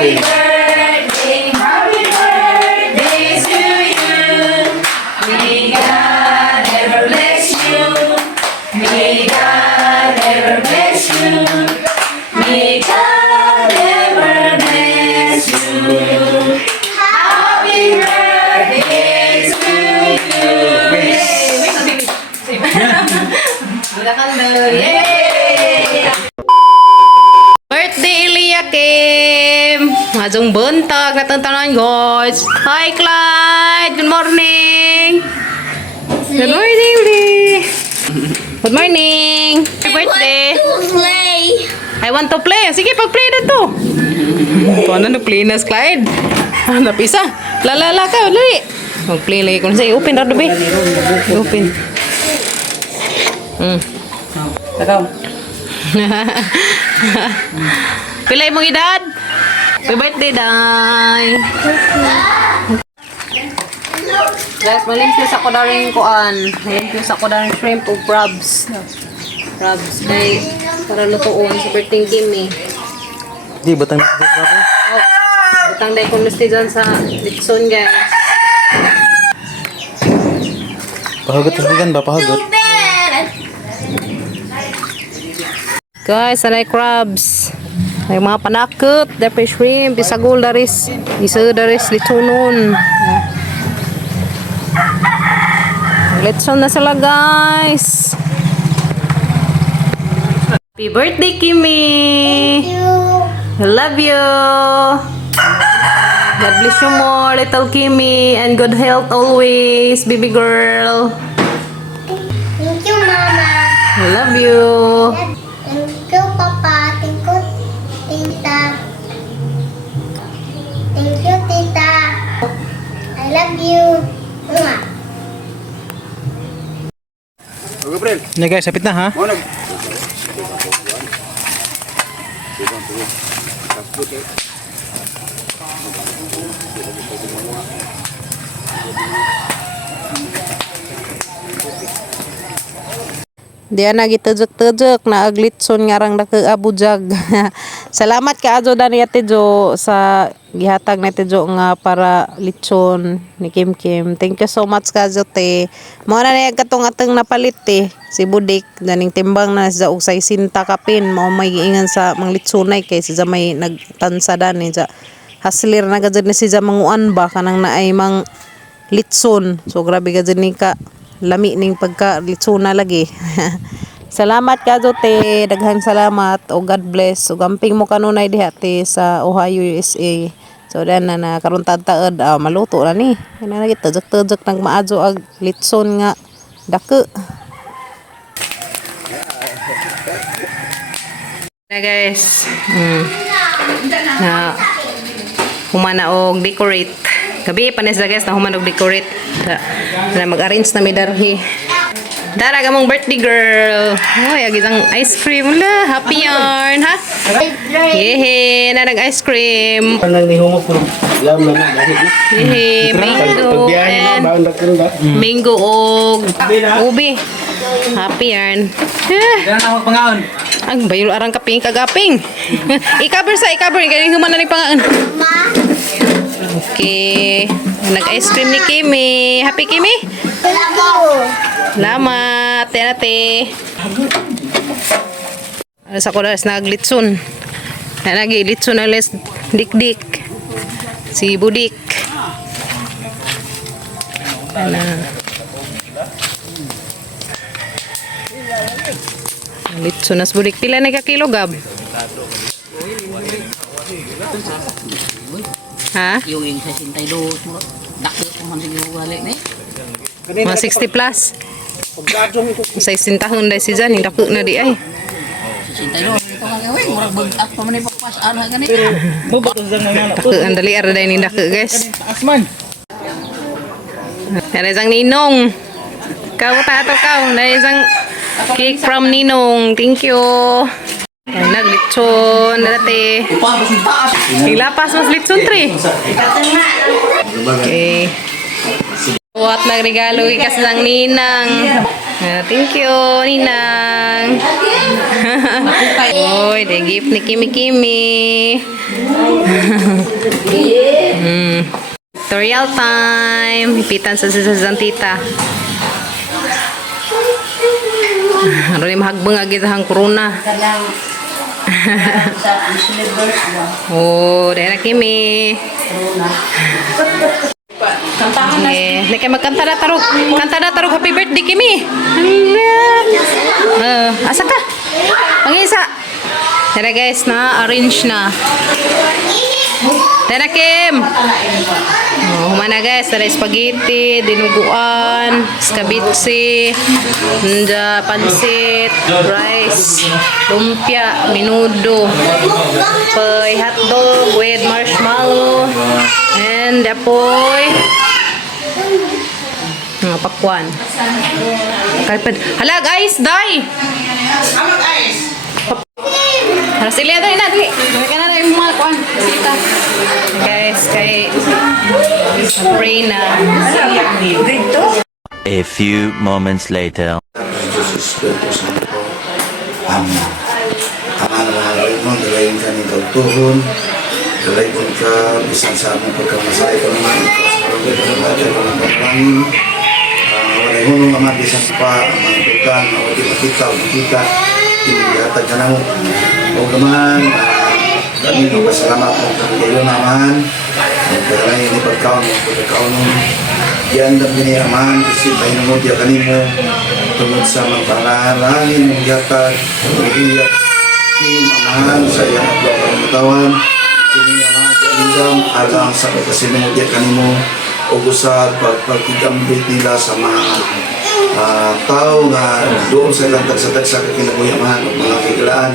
Happy birthday, happy birthday to you. May God ever bless you. May God ever bless you. May God ever bless you. Happy birthday to you. Yay! Birthday Eliakim! Majong buntag na tantanan guys. Hi Clyde! Good morning! Good morning, Lee! Good morning! Happy birthday! I want to play. Sige, pag-play na to. Kung ano play na, Clyde? Napisa. Lalala ka, lali. Mag-play lagi. Kung sa'yo, open na doon, open. Ikaw. Pilay mong edad? Happy birthday, Day! Guys, malimpios ako na rin kuan. Malimpios ako na rin shrimp o crabs. Crabs. Ay, para lutuon sa birthday Kimi. Di, batang nito ba? Oh, butang day kung gusto dyan sa Litson, guys. Pahagot na sigan ba? Pahagot. Guys, anay crabs. May mga panakot, dapat shrimp, isagol daris, isa daris litsonon. Litson na sila, guys. Happy birthday, Kimi. I love you. God bless you more, little Kimi, and good health always, baby girl. Thank you, Mama. I love you. Thank you, Papa. Thank you, Tita. Thank you, Tita. I love you. Mwah. Na guys, sapit na ha? Dia na gitejek-tejek na aglitson ngarang da ke abujag. Salamat ka ajo dan Ate Jo sa gihatag na Ate Jo nga para litson ni Kim Kim. Thank you so much ka ajo te. Mao na niya katong ateng napalit te si Budik daning timbang na sa usay sinta kapin mao may giingan sa manglitsonay kay sa may nagtansadan ni sa haslir na gajud ni si manguan ba kanang naay mang litson. So grabe gajud ni ka lami ning pagka litsuna lagi. Salamat ka te, daghang salamat o God bless. O gamping mo kanunay diha te sa Ohio, USA. So dan na karon taud maluto na ni. Kana lagi tejek-tejek nang maajo ag litson nga dake. Na guys. Na humana og decorate. Gabi pa sa guys na human og decorate. Na mag-arrange na mi darhi. Dara ka mong birthday girl. Oy, agisang ice cream la. Happy yarn, ha? Yehe, na nag-ice cream. Nang nihungok ko. Lam na dahil. Yehe, mango. Mango og ubi. Happy yarn. Ganun na magpangaon. Ang bayul arang kaping kagaping. I-cover galing human na ni pangaan. Okay. Nag-ice cream ni Kimi. Happy Kimi? Salamat. Ate. Sa ko dalas naglitson. Naglitson na les dik-dik. Si Budik. Litson na si Budik. Pila na kakilo, Gab? Ha? Yung sa sintay do dako ko man sige balik ni Mga 60 plus. Sa isintahon dahil si Jan, dako na di ay. sa sintay do ito nga gawin murag bugtak pa man ni pagpas ano gani Bubatos lang na. Dako, ang dali ara dahil ni dako, guys. Asman. Dari isang ninong. Kau tato kau. Dari isang cake from ninong. Thank you. Ay, naglitson dati. Ilapas mas litson 3. Okay. At nagregalo ikas lang ninang. Thank you, ninang. Oy, the gift ni Kimi Kimi. Tutorial time. Ipitan sa tita. Ano ni mahagbang agad ang corona. Oh, dahil na kimi. Lagi magkanta na tarog. Kanta na tarog happy birthday kimi. Asa ka? Pangisa. Tara guys, na arrange na. Tara Kim. Humana guys, tara spaghetti, dinuguan, skabitsi, pansit, rice, lumpia, menudo, pay hotdog with marshmallow, and apoy. Pakwan. Hala guys, die! Harus dilihat na dali. Mereka na yung mga kuan. Sita. Guys, kay Reina. A few moments later. Jesus Espiritu Santo. Amin. Aman mahal mo, dalayin ka ni Tautuhon. Dalayin ka, bisan sa among pagkamasay ka naman. Kasarapin ka naman, ka naman panalangin. Walay hunong naman, bisan pa, ang mga tutan, mawagi makita, makita. Inihatag ka na mo. O naman, kami nung pasalamat mo kayo naman. Kaya ini pagkaon mo, pagkaon mo. Yan lang giniyaman, kasi bahin mo diya kanimo. Tungod sa mga panalangin mong yatag, mag-iyak. Amahan sa iyang atlong matawan. Giniyaman, giniyaman, alang sa pagkasinong diya kanimo. O gusad, pagpagkigambit nila sa mga tao na doon sa ilang tagsa-tagsa kakinabuyaman o mga kikilaan.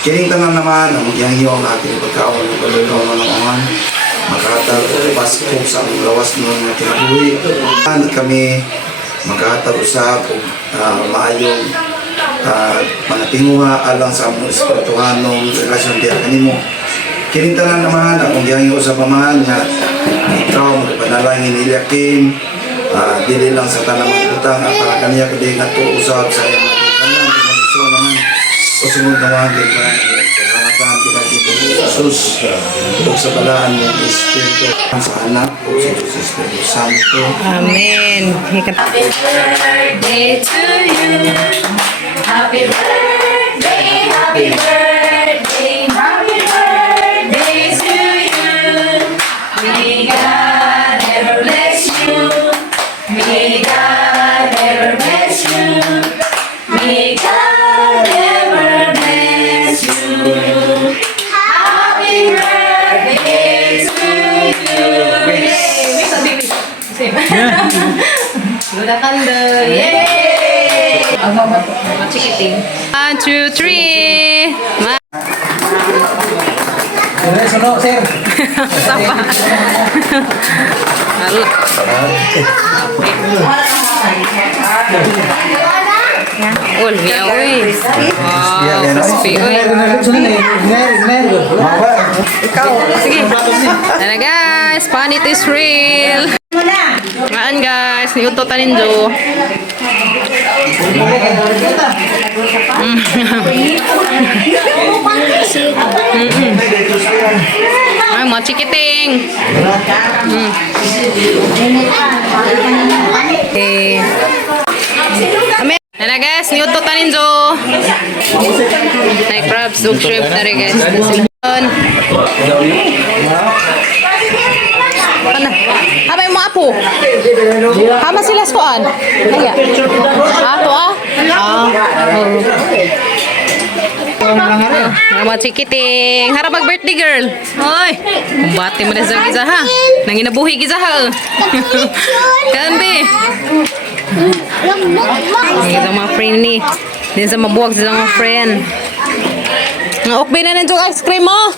Kining tanan naman ang magyahiyo ang ating pagkaon ng palulong ng aman. Makahatag o paskop sa aming lawas ng mga kinabuhi. Kami makahatag usap o maayong mga tinguha alang sa among espirituhanong relasyon diya kanimo. Kining tanan naman ang magyahiyo sa pamahan nga ikaw magpanalangin Eliakim. Dili lang sa tanang utang at para kaniya kundi nga usap sa iyang kanan pinagso naman o sunod naman din pa kasamatan pinagkito Jesus o sa balaan ng Espiritu sa anak o sa Espiritu Santo. Amen. Happy birthday to you. Happy birthday, happy birthday, happy birthday to you. May God ever bless you. May God ever bless you. May God ever bless you. Happy birthday to you. Luda candle. Yay! Machikiting. 1, 2, 3. Sono, sir. Sapa. Lalu. Ul, ya oi. Wow, crispy oi. Ikaw. Sige. Tara guys, pan it is real. Maan guys, niutotan ninyo. Ay, mga chikiting. Okay. Tara guys, niutotan ninyo. Ay, crabs, dog shrimp na rin guys. Ano? Habay mo apo. Hama sila skuan. Kaya. Ato ah. Mga chikiting. Harap mag birthday girl. Hoy. Kumbati mo na sa giza ha. Nanginabuhi giza ha. Kandi. Ang mga friend ni. Din sa mabuwag sa mga friend. Nga ukbi na nandiyo ice cream mo.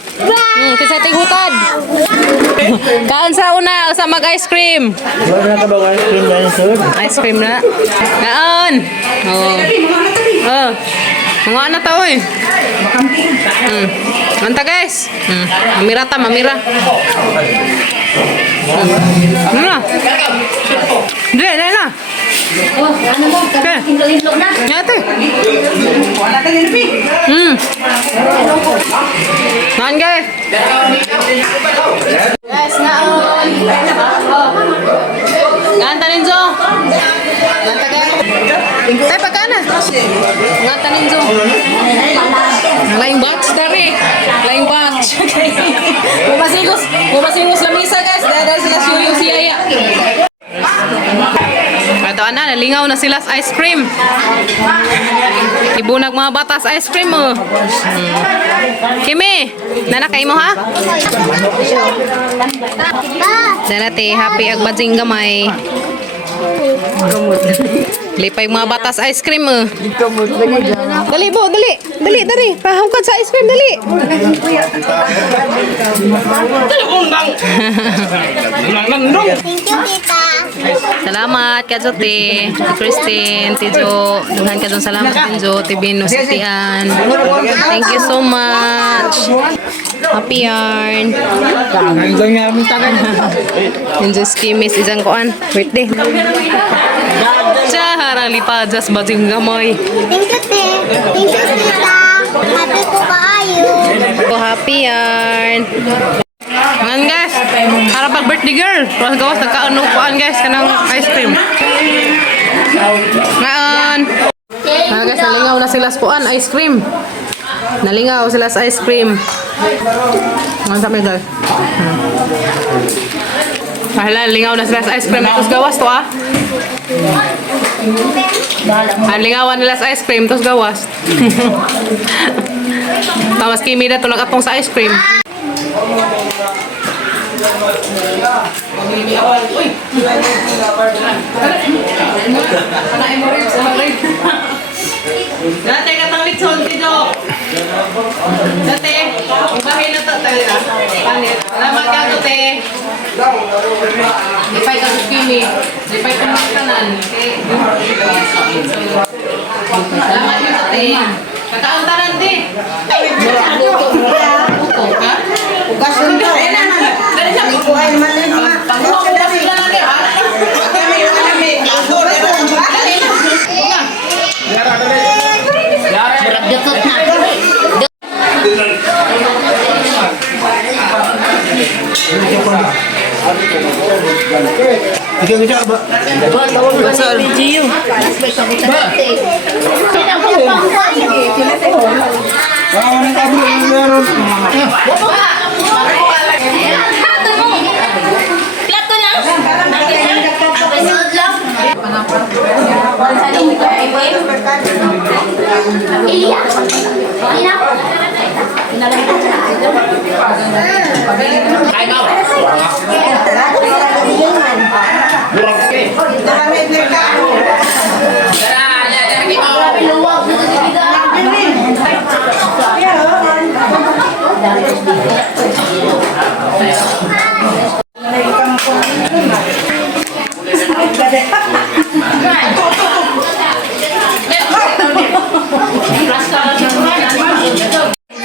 Kasi ting hutad. Kaon sa una sa mag ice cream. Wala na ka ba ice cream dahil sir? Ice cream na. Kaon. Oh. Mga anak tao eh. Manta guys. Mamira ta, mamira. Ano na? Dili na. Oh, ano mo? Kakating kalindog na. Ate. Nan guys. Guys, naon. Nganta ninjo. Nganta guys. Tay pagkana. Nganta ninjo. Laing batch dari. Laing batch. Bumasigos lamisa guys. Dahil sila suyo si Yaya. Ito ana, nalingaw na sila sa ice cream. Ibunag mga batas ice cream mo. Kimi, nanakay mo ha? Danate, happy agbadjing gamay. Lipay mga batas ice cream mo. Dali bo, dali. Dali, dali. Pahangkod sa ice cream, dali. Thank you, tita. Salamat ka Ti Christine, Ti Jo. Dughan ka dong salamat Ti Jo, Ti Bino, sa Tian. Thank you so much. Happy yarn. Injus kimis isang koan. Birthday. Harang lipajas bajing gamay. Thank you, te. Thank you, tita. Happy po kaayo. Oh, happy yarn. Ngan guys, harap pag birthday girl. Terus gawas nagkaano kuan guys kanang ice cream. Ngaon. Guys, nalingaw na sila sa kuan ice cream. Nalingaw sila sa ice cream. Ngan sa guys. Hala, lingaw na sila sa ice cream. Tapos gawas to ah. Lingawan nila sa ice cream. Tapos gawas. Tapos kimi na tulog atong sa ice cream. Dati katang litson dito. Dati, ibahin na to talaga. Panit. Salamat ka to, te. Lipay ka sa kimi. Lipay ka ng kanan. Salamat ka to, te. Kataon-tanan, te. Uko ka? Ugas yung to. Dali siya. Ikuhay naman din mga. Pag-uwas sila na, te. Kami yung kami. Dali. Dukot na. Ikaw ba? Plato lang. Sunod lang. Iya.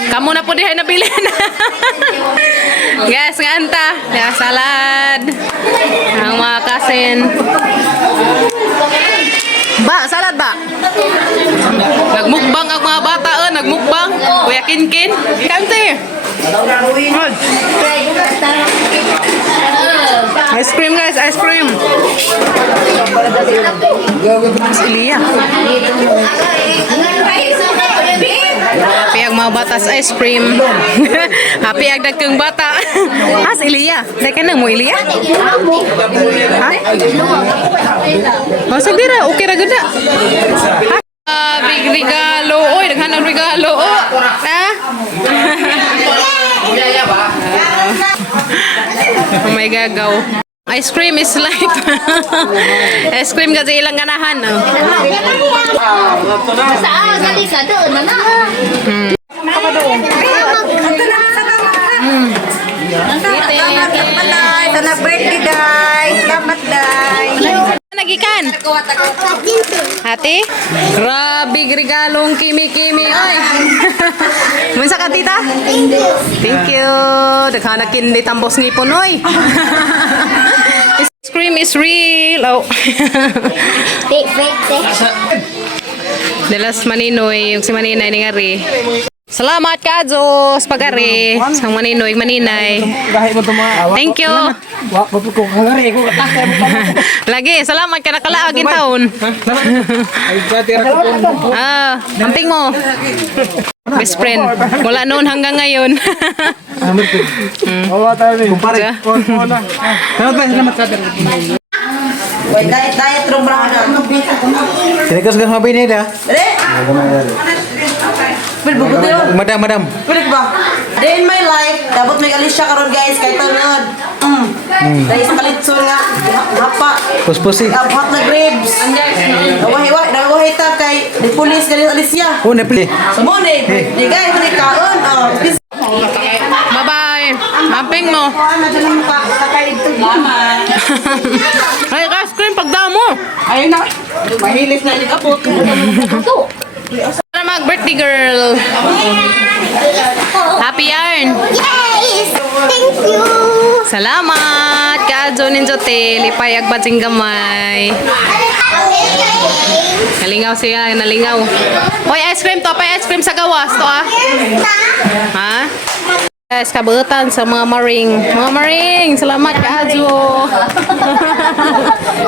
Kamu na po dihay nabilin. Guys, nga anta. Ya, salad. Ang mga kasin. Ba, salad ba? Nagmukbang ang mga bata, nagmukbang. Kuya Kinkin. Kante. Ice cream guys, ice cream. Mas Ilia. Happy ang mga batas ice cream. Happy ang dagkang bata. Has Ilia. Dahil ka nang mo Ilia? Ha? Masag dira, okay ra ganda. Big regalo. Oy, daghan ang regalo. Oh. Ha? Oh my gagaw. Ice cream is life. Ice cream kasi ilang ganahan. Oh. Saan? Dali ka doon. Mana? Sana birthday, day. Selamat, day. Nagikan? Hati? Grabe, regalong kimi-kimi. Oy. Munsa ka, tita? Thank you. Daghana kindi tambos ngipon, oy. Cream is real. Oh. Fake. Dalas Maninoy, yung si Maninay ni Ngari. Salamat ka, Diyos, pag-ari. Sa Maninoy, Maninay. Gahi mo ito mga Thank you. Wak mo ko kangari ko katakay mo pa. Lagi, salamat ka nakalaagin taon. Ay, tira ko po. Amping mo. Best friend. Wala noon hanggang ngayon. Oo, tayo ni. Kumpare. Salamat ba? Salamat ka. Wait, diet rum brown na. Sinikas ka mabay niya dah. Bilbugot yun. Madam. Pilit ba? Day in my life, dapat may alis siya karon guys, kahit tanod. Dahil sa kalitsun nga, hapa. Puspusi. Hot na grapes. Nawahi ta kay, di pulis galing alis siya. Oh, napili. Sa mo ni, di guys, di kaon. Bye-bye. Amping mo. Ay, ice cream, pagdamo. Ayun na. Mahilis na ni kapot. Para mag-birthday girl. Happy yarn. Yes! Thank you! Salamat. Kaadyo ninjote. Lipay agbatsing gamay. Nalingaw siya, nalingaw. Hoy, ice cream to. Pa ice cream sa gawas to Ha? Guys, kabutan sa mga maring. Mga maring, salamat kaadyo.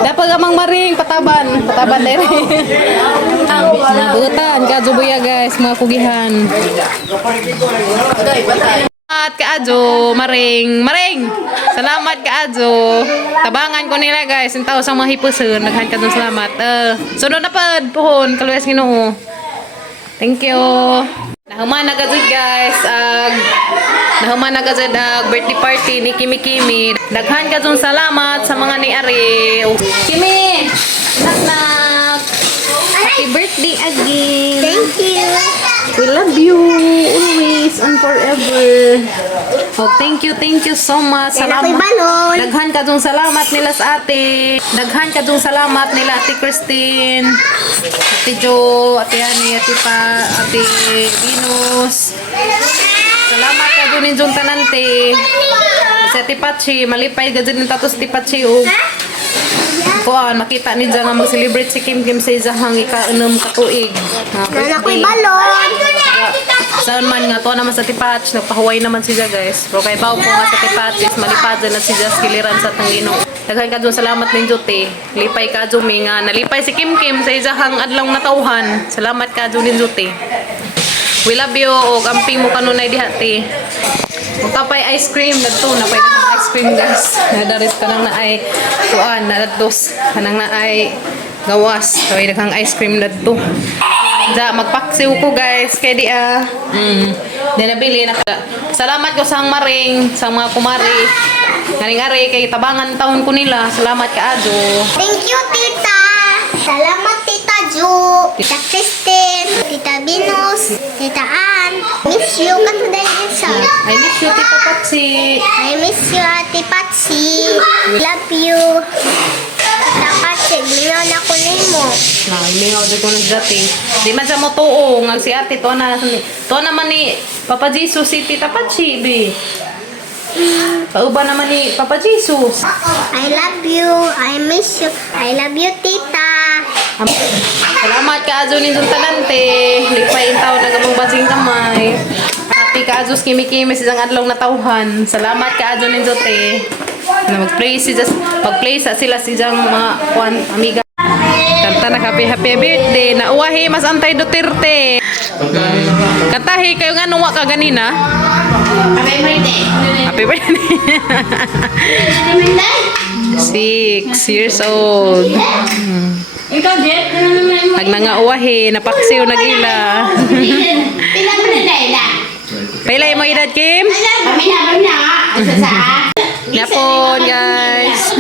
Dapat gamang maring, pataban. Pataban dere. Mga butan, kaadyo buya guys, mga kugihan. Salamat kaadyo, maring. Maring! Salamat kaadyo. Tabangan ko nila guys, yung tao sa mga hipusun. Naghan ka dun salamat. Sunod na pa, puhon, kaluwas Ginoo. Thank you. Nahuman na gazud guys. Nahuman na gazud birthday party ni Kimi. Daghan gazud salamat sa mga ni-ari. Kimi! Nak. Happy birthday again. Thank you! We love you always and forever. Oh, thank you so much. Yan ako'y balon. Daghan ka dong salamat nila sa ate. Daghan ka dong salamat nila ate Christine, ate Jo, ate Hani, ate Venus. Salamat ka dong ninjong tanante. Si ate Pachi, malipay ka dun yung tatos ate Pachi. Kuan, makita ni nga mag-celebrate si Kim sa izahang ika-6 katuig. Yan ako'y balon. Saan man nga to naman sa tipatch, nagpahuway naman siya guys. Pero kay baw po nga sa tipatch is malipad na siya skiliran sa Tangino. Daghan ka dun salamat ning Jote. Lipay ka dun nga nalipay si Kim sa izahang adlaw natauhan. Salamat ka dun ning Jote. We love you og amping mo kanunay dihati. Magkapay ice cream dagto na pwede ng ice cream guys. Nadaris ka nang naay kuan nadtos kanang naay gawas. So daghang ice cream dagto. Da magpaksiw ko guys kay di di nabili na salamat ko sa maring sa mga kumari ngaring-ari kay tabangan taon ko nila. Salamat kaadyo. Thank you, tita! Salamat, tita Ju, tita Christine, tita Venus, tita Ann. Miss you ka to dahil sa. I miss you Tita Patsy. I miss you, Ate Patsy. Love you. Tita Patsy, ginaw na ko mo. Lingaw dito ng dati. Di man sa mo tuo nga si ate to naman ni Papa Jesus si Tita Patsy be. Pauba naman ni Papa Jesus. I love you. I miss you. I love you, tita. Salamat ka azo nin tanante. Lipay taw nagamang basing kamay. Happy ka azo Kimi sa adlaw na tawhan. Salamat ka azo nin Jote. Na mag-play sa sila siyang mga kuan amiga. Kanta na happy birthday. Nauwahi mas Antay Duterte. Kantahi kayo nga nuwa ka ganina. Happy birthday. Happy birthday. 6 years old. Ikaw, Jet? Nag nangauwahi, napaksiw nagila. Pilan mo na dahil Pailay mo edad, Kim? Kami na nga. Asa saan? Yapon, guys.